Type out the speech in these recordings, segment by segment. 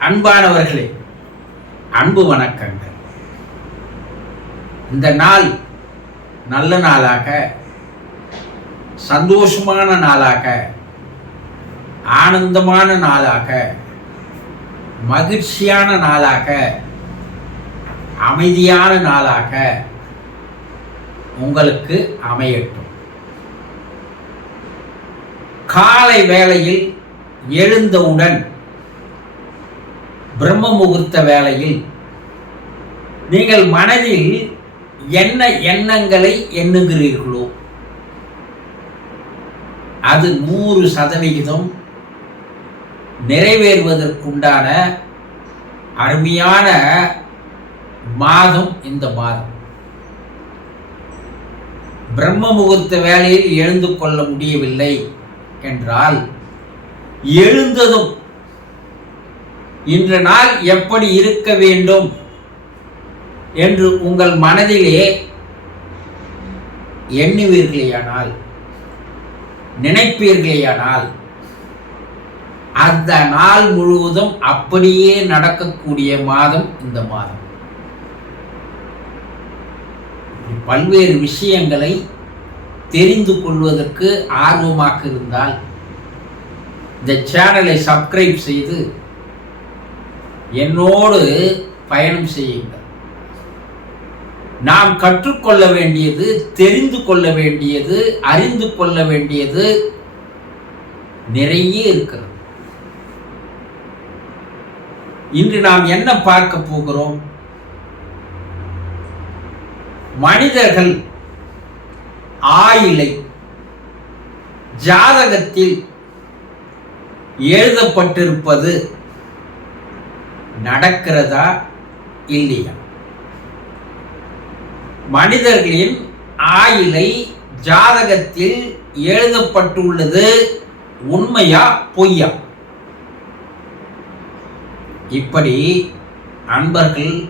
அன்பானவர்களே அன்பு வணக்கங்கள். இந்த நாள் நல்ல நாளாக சந்தோஷமான நாளாக ஆனந்தமான நாளாக மகிழ்ச்சியான நாளாக அமைதியான நாளாக உங்களுக்கு அமையட்டும். காலை வேளையில் எழுந்தவுடன் பிரம்ம முகூர்த்த வேளையில் நீங்கள் மனதில் என்ன எண்ணங்களை எண்ணுகிறீர்களோ அது நூறு சதவிகிதம் நிறைவேறுவதற்குண்டான அருமையான மாதம் இந்த மாதம். பிரம்ம முகூர்த்த வேலையில் எழுந்து கொள்ள முடியவில்லை என்றால் எழுந்ததும் இன்று நாள் எப்படி இருக்க வேண்டும் என்று உங்கள் மனதிலே எண்ணுவீர்களேயானால் நினைப்பீர்களேயானால் அந்த நாள் முழுவதும் அப்படியே நடக்கக்கூடிய மாதம் இந்த மாதம். பல்வேறு விஷயங்களை தெரிந்து கொள்வதற்கு ஆர்வமாக இருந்தால் இந்த சேனலை சப்ஸ்கிரைப் செய்து என்னோடு பயணம் செய்யுங்கள். நாம் கற்றுக்கொள்ள வேண்டியது தெரிந்து கொள்ள வேண்டியது அறிந்து கொள்ள வேண்டியது நிறைய இருக்கிறது. இன்று நாம் என்ன பார்க்க போகிறோம்? மனிதர்கள் ஆயிலை ஜாதகத்தில் எழுதப்பட்டிருப்பது நடக்கிறதா இல்லையா? மனிதர்களின் ஆயிலை ஜாதகத்தில் எழுதப்பட்டுள்ளது உண்மையா பொய்யா? இப்படி அன்பர்கள்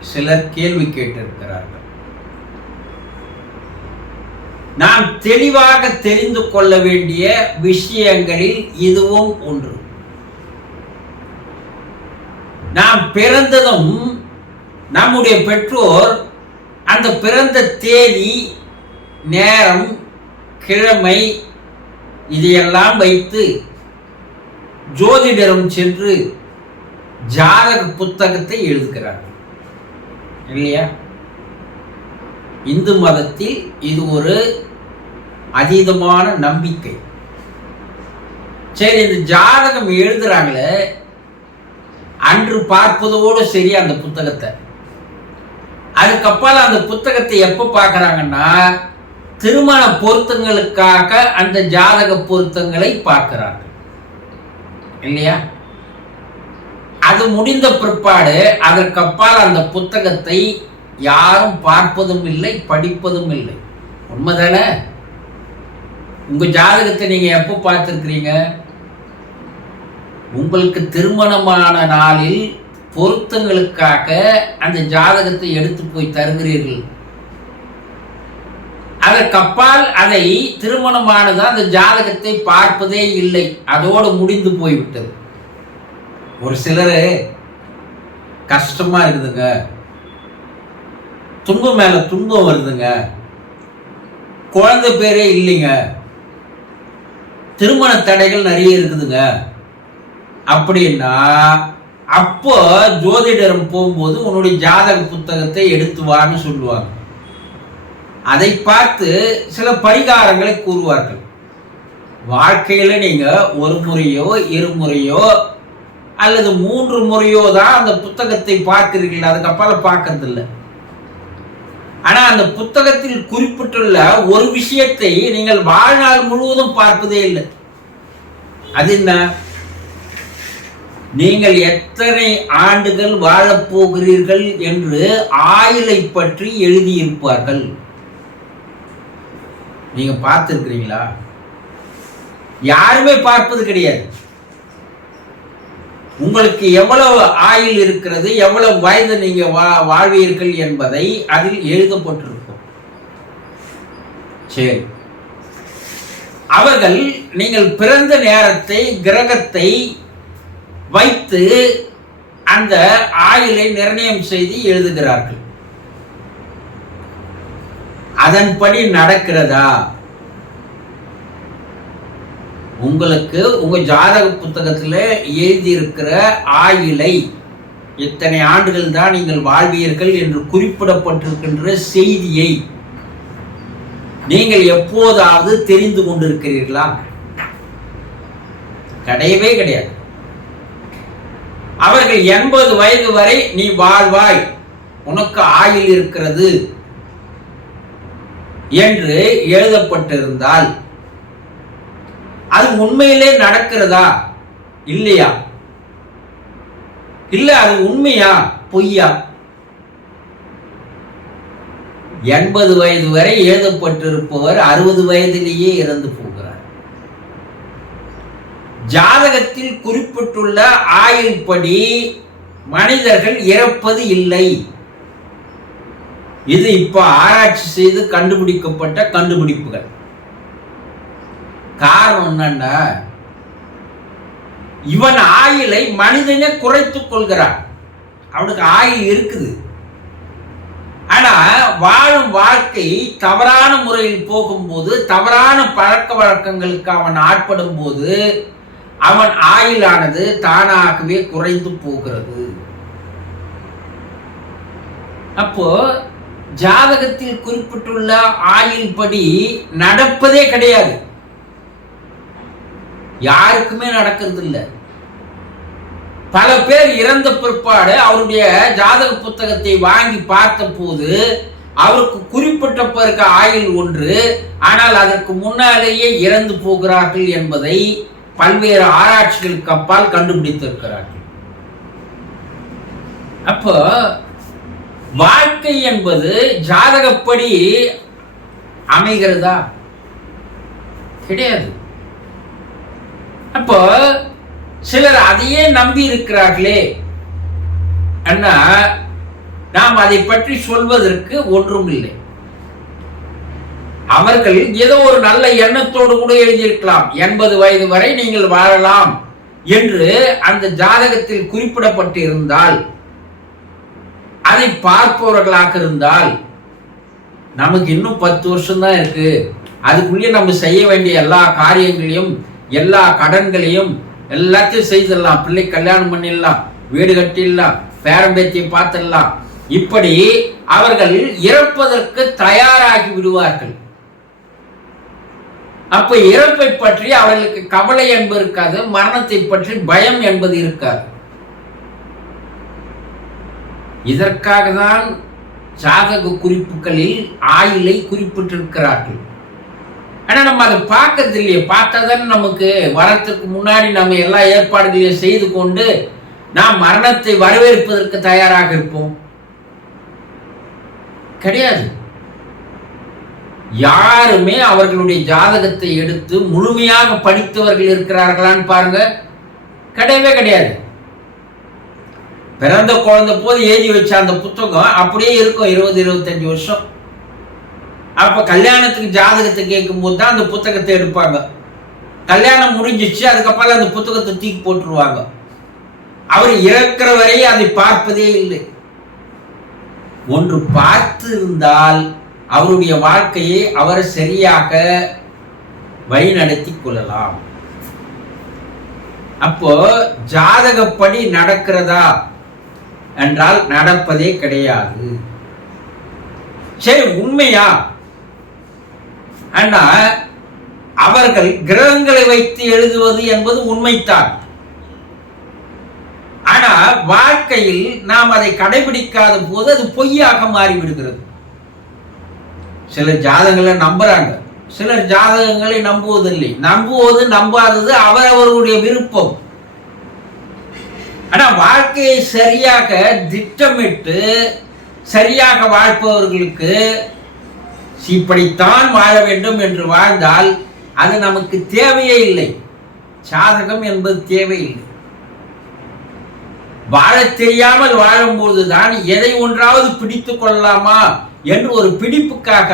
சிலர் கேள்வி கேட்டிருக்கிறார்கள். நாம் தெளிவாக தெரிந்து கொள்ள வேண்டிய விஷயங்களில் இதுவும் ஒன்று. நாம் பிறந்ததும் நம்முடைய பெற்றோர் அந்த பிறந்த தேதி நேரம் கிழமை இதையெல்லாம் வைத்து ஜோதிடரும் சென்று ஜாதக புத்தகத்தை எழுதுகிறார்கள். இல்லையா? இந்து மதத்தில் இது ஒரு அதீதமான நம்பிக்கை. சரி இந்த ஜாதகம் எழுதுறாங்களே அன்று பார்ப்பதோடு சரி அந்த புத்தகத்தை. அதுக்கப்புறம் அந்த புத்தகத்தை எப்போ பார்க்குறாங்கன்னா திருமண பொருத்தங்களுக்காக அந்த ஜாதக பொருத்தங்களை பார்க்கிறார்கள் இல்லையா? அது முடிந்த பிற்பாடு அதற்கப்பால் அந்த புத்தகத்தை யாரும் பார்ப்பதும் இல்லை படிப்பதும் இல்லை. உண்மைதானே? உங்கள் ஜாதகத்தை நீங்கள் எப்போ பார்த்துருக்கிறீங்க? உங்களுக்கு திருமணமான நாளில் பொருத்தங்களுக்காக அந்த ஜாதகத்தை எடுத்து போய் தருகிறீர்கள். அதற்கப்பால் அதை திருமணமானது அந்த ஜாதகத்தை பார்ப்பதே இல்லை. அதோடு முடிந்து போய்விட்டது. ஒரு சிலர் கஷ்டமாக இருக்குதுங்க. துன்பம் மேலே துன்பம் வருதுங்க. குழந்தை பேரே இல்லைங்க. திருமண தடைகள் நிறைய இருக்குதுங்க. அப்படின்னா அப்போ ஜோதிடரம் போகும்போது உன்னுடைய ஜாதக புத்தகத்தை எடுத்து வான்னு சொல்லுவாங்க. அதை பார்த்து சில பரிகாரங்களை கூறுவார்கள். வாழ்க்கையில நீங்கள் ஒரு முறையோ இருமுறையோ அல்லது மூன்று முறையோ தான் அந்த புத்தகத்தை பார்க்கிறீர்கள். அதுக்கப்புறம் பார்க்கறது இல்லை அந்த புத்தகத்தில் குறிப்பிட்டுள்ள ஒரு விஷயத்தை நீங்கள் வாழ்நாள் முழுவதும் பார்ப்பதே இல்லை. அது என்ன? நீங்கள் எத்தனை ஆண்டுகள் வாழப்போகிறீர்கள் என்று ஆயுளை பற்றி எழுதியிருப்பார்கள். நீங்க பார்த்துருக்கிறீங்களா? யாருமே பார்ப்பது கிடையாது. உங்களுக்கு எவ்வளவு ஆயுள் இருக்கிறது எவ்வளவு வயது நீங்க வா வாழ்வீர்கள் என்பதை அதில் எழுதப்பட்டிருக்கும். சரி. அவர்கள் நீங்கள் பிறந்த நேரத்தை கிரகத்தை வைத்து அந்த ஆயுளை நிர்ணயம் செய்து எழுதுகிறார்கள். அதன்படி நடக்கிறதா? உங்களுக்கு உங்க ஜாதக புத்தகத்தில் எழுதியிருக்கிற ஆயுளை இத்தனை ஆண்டுகள் தான் நீங்கள் வாழ்வீர்கள் என்று குறிப்பிடப்பட்டிருக்கின்ற செய்தியை நீங்கள் எப்போதாவது தெரிந்து கொண்டிருக்கிறீர்களா? கிடையவே கிடையாது. அவர்கள் எண்பது வயது வரை நீ வாழ்வாய். உனக்கு ஆயில் இருக்கிறது என்று எழுதப்பட்டிருந்தால் அது உண்மையிலே நடக்கிறதா? இல்லையா? இல்ல அது உண்மையா? பொய்யா? எண்பது வயது வரை எழுதப்பட்டிருப்பவர் அறுபது வயதிலேயே இறந்து போகிறார் ஜாதகத்தில் குறிப்பிட்டுள்ள ஆயுள் படி மனிதர்கள் இறப்பது இல்லை. இது இப்ப ஆராய்ச்சி செய்து கண்டுபிடிக்கப்பட்ட கண்டுபிடிப்புகள். காரணம் என்னன்னா இவன் ஆயுளை மனிதனே குறைத்துக் கொள்கிறான். அவனுக்கு ஆயுள் இருக்குது. ஆனா வாழும் வாழ்க்கை தவறான முறையில் போகும்போது தவறான பழக்க வழக்கங்களுக்கு அவன் ஆட்படும் போது அவன் ஆயுளானது தானாகவே குறைந்து போகிறது. அப்போ ஜாதகத்தில் குறிப்பிட்டுள்ள ஆயுள் படி நடப்பதே கிடையாது. யாருக்குமே நடக்கிறது இல்லை பல பேர் இறந்த பிற்பாடு அவருடைய ஜாதக புத்தகத்தை வாங்கி பார்த்த போது அவருக்கு குறிப்பிட்ட இருக்க ஆயுள் ஒன்று ஆனால் அதற்கு முன்னாலேயே இறந்து போகிறார்கள் என்பதை பல்வேறு ஆராய்ச்சிகளுக்கு அப்பால் கண்டுபிடித்திருக்கிறார்கள். அப்போ வாழ்க்கை என்பது ஜாதகப்படி அமைகிறதா? கிடையாது. அப்போ சிலர் அதையே நம்பி இருக்கிறார்களே. அண்ணா நாம் அதை பற்றி சொல்வதற்கு ஒன்றும் இல்லை அவர்கள் ஏதோ ஒரு நல்ல எண்ணத்தோடு கூட எழுதியிருக்கலாம். எண்பது வயது வரை நீங்கள் வாழலாம் என்று அந்த ஜாதகத்தில் குறிப்பிடப்பட்டு இருந்தால் அதை பார்ப்பவர்களாக இருந்தால் நமக்கு இன்னும் பத்து வருஷம் தான் இருக்கு. அதுக்குள்ளே நம்ம செய்ய வேண்டிய எல்லா காரியங்களையும் எல்லா கடன்களையும் எல்லாத்தையும் செய்திடலாம். பிள்ளை கல்யாணம் பண்ணிடலாம் வீடு கட்டிடலாம் பேரம்பேத்தியை பார்த்துடலாம். இப்படி அவர்கள் இறப்பதற்கு தயாராகி விடுவார்கள். அப்ப இறப்பை பற்றி அவர்களுக்கு கவலை என்பது இருக்காது மரணத்தை பற்றி பயம் என்பது இருக்காது. இதற்காக தான் சாதக குறிப்புகளில் ஆயிலை குறிப்பிட்டிருக்கிறார்கள். ஆனா நம்ம அதை பார்க்கறது இல்லையே பார்த்தாதான் நமக்கு வரத்துக்கு முன்னாடி நம்ம எல்லா ஏற்பாடுகளையும் செய்து கொண்டு நாம் மரணத்தை வரவேற்பதற்கு தயாராக இருப்போம். கிடையாது. யாருமே அவர்களுடைய ஜாதகத்தை எடுத்து முழுமையாக படித்தவர்கள் இருக்கிறார்களான்னு பாருங்க. கிடையவே கிடையாது. பிறந்த குழந்தை போது எழுதி வச்ச அந்த புத்தகம் அப்படியே இருக்கும் இருபது இருபத்தஞ்சு வருஷம். அப்ப கல்யாணத்துக்கு ஜாதகத்தை கேட்கும் போது தான் அந்த புத்தகத்தை எடுப்பாங்க. கல்யாணம் முடிஞ்சிச்சு அதுக்கப்புறம் அந்த புத்தகத்தை தூக்கி போட்டுருவாங்க. அவர் இறக்கிற வரையும் அதை பார்ப்பதே இல்லை. ஒன்று பார்த்து இருந்தால் அவருடைய வாழ்க்கையை அவர் சரியாக வழிநடத்தி கொள்ளலாம். அப்போ ஜாதகப்படி நடக்கிறதா என்றால் நடப்பதே கிடையாது. சரி உண்மையா? ஆனா அவர்கள் கிரகங்களை வைத்து எழுதுவது என்பது உண்மைத்தான் ஆனா வாழ்க்கையில் நாம் அதை கடைபிடிக்காத போது அது பொய்யாக மாறிவிடுகிறது. சில ஜாதகங்களை நம்புறாங்க. சிலர் ஜாதகங்களை நம்புவதில்லை. நம்புவது நம்பாதது அவரவர்களுடைய விருப்பம். ஆனா வாழ்க்கையை சரியாக திட்டமிட்டு சரியாக வாழ்ப்பவர்களுக்கு இப்படித்தான் வாழ வேண்டும் என்று வாழ்ந்தால் அது நமக்கு தேவையே இல்லை. சாதகம் என்பது தேவையில்லை. வாழ தெரியாமல் வாழும்போதுதான் எதை ஒன்றாவது பிடித்து கொள்ளலாமா? என்று ஒரு பிடிப்புக்காக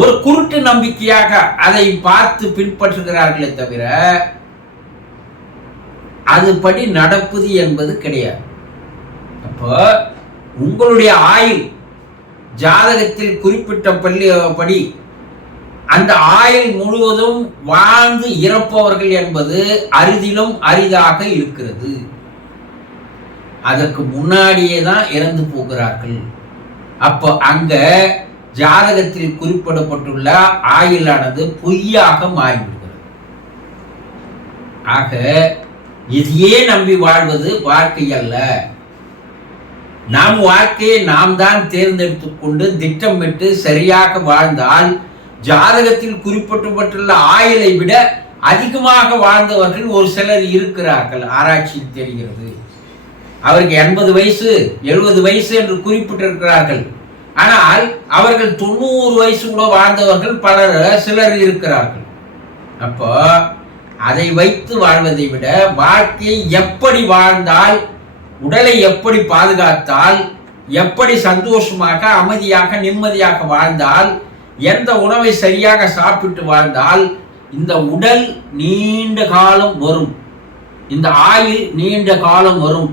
ஒரு குருட்டு நம்பிக்கையாக அதை பார்த்து பின்பற்றுகிறார்களே தவிர அதுபடி நடப்பது என்பது கிடையாது. அப்போ உங்களுடைய ஆயுள் ஜாதகத்தில் குறிப்பிட்ட பள்ளி படி அந்த ஆயுள் முழுவதும் வாழ்ந்து இறப்பவர்கள் என்பது அரிதிலும் அரிதாக இருக்கிறது. அதற்கு முன்னாடியே தான் இறந்து போகிறார்கள். அப்போ அங்க ஜாதகத்தில் குறிப்பிடப்பட்டுள்ள ஆயுளானது பொய்யாக மாறிவிடுகிறது. ஆக இதையே நம்பி வாழ்வது வாழ்க்கை அல்ல. நம் வாழ்க்கையை நாம் தான் தேர்ந்தெடுத்துக் கொண்டு திட்டமிட்டு சரியாக வாழ்ந்தால் ஜாதகத்தில் குறிப்பிடப்பட்டுள்ள ஆயுளை விட அதிகமாக வாழ்ந்தவர்கள் ஒரு சிலர் இருக்கிறார்கள். ஆராய்ச்சியில் தெரிகிறது. அவருக்கு எண்பது வயசு எழுபது வயசு என்று குறிப்பிட்டிருக்கிறார்கள். ஆனால் அவர்கள் தொண்ணூறு வயசு கூட வாழ்ந்தவர்கள் பலர் சிலர் இருக்கிறார்கள். அப்போ அதை வைத்து வாழ்வதை விட வாழ்க்கையை எப்படி வாழ்ந்தால் உடலை எப்படி பாதுகாத்தால் எப்படி சந்தோஷமாக அமைதியாக நிம்மதியாக வாழ்ந்தால் எந்த உணவை சரியாக சாப்பிட்டு வாழ்ந்தால் இந்த உடல் நீண்ட காலம் வரும். இந்த ஆயுள் நீண்ட காலம் வரும்.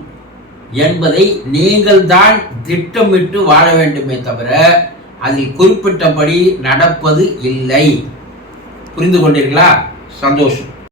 என்பதை நீங்கள் தான் திட்டமிட்டு வாழ வேண்டுமே தவிர அதில் குறிப்பிட்டபடி நடப்பது இல்லை. புரிந்து கொண்டீர்களா? சந்தோஷம்.